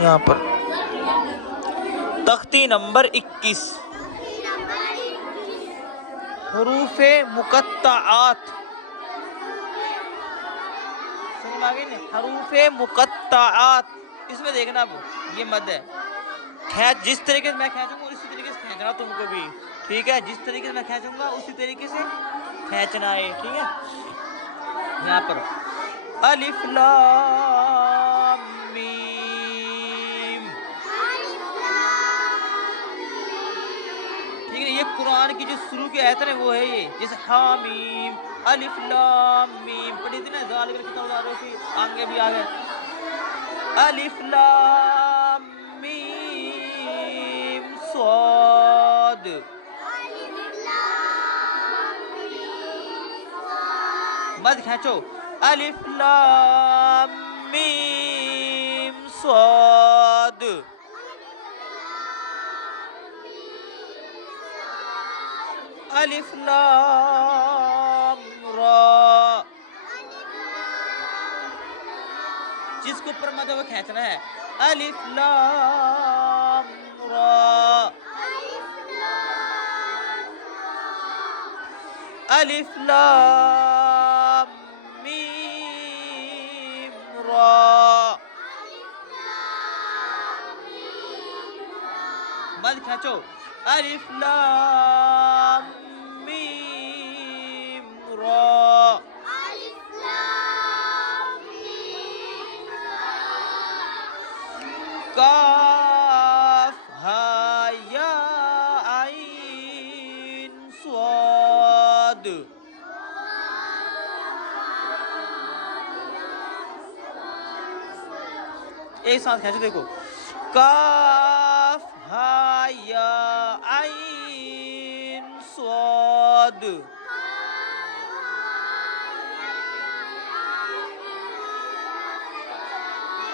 یہاں پر تختی نمبر 21 حروف مقطعات. سمجھ آ گئی نا؟ حروف مقطعات. اس میں دیکھنا اب یہ مد ہے، کھینچ جس طریقے سے میں کھینچوں گا اسی طریقے سے کھینچنا تم کو بھی، ٹھیک ہے؟ جس طریقے سے میں کھینچوں گا اسی طریقے سے کھینچنا ہے، ٹھیک ہے؟ یہاں پر الف لام میم، ٹھیک ہے؟ یہ قرآن کی جو شروع کی آیت ہے وہ ہے، یہ جیسے حامیم الف لام میم پڑھی تھی نا، ذالک الکتاب لا ریب فیہ، آگے بھی آگے الف لام میم صاد. مد کھینچو الف لام میم صاد. الف لام را، جس کو اوپر مد ہے وہ کھینچنا ہے. الف لام را، الف لام میم را. مد کھینچو الف لام میم را. کاف ہا یا عین صاد. ایک ساتھ کھینچو، دیکھو کاف ہا یا عین صاد.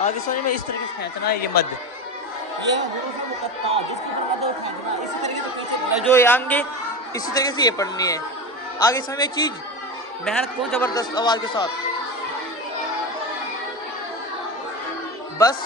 آگے سمجھ میں اس طریقے سے کھینچنا ہے یہ مد، یہ حروف مقطع جس کے اوپر مد ہے وہ کھینچنا ہے. اسی طریقے سے پیچھے جو آگے اسی طریقے سے یہ پڑھنی ہے. آگے سمجھ میں چیز، محنت کو زبردست آواز کے ساتھ. بس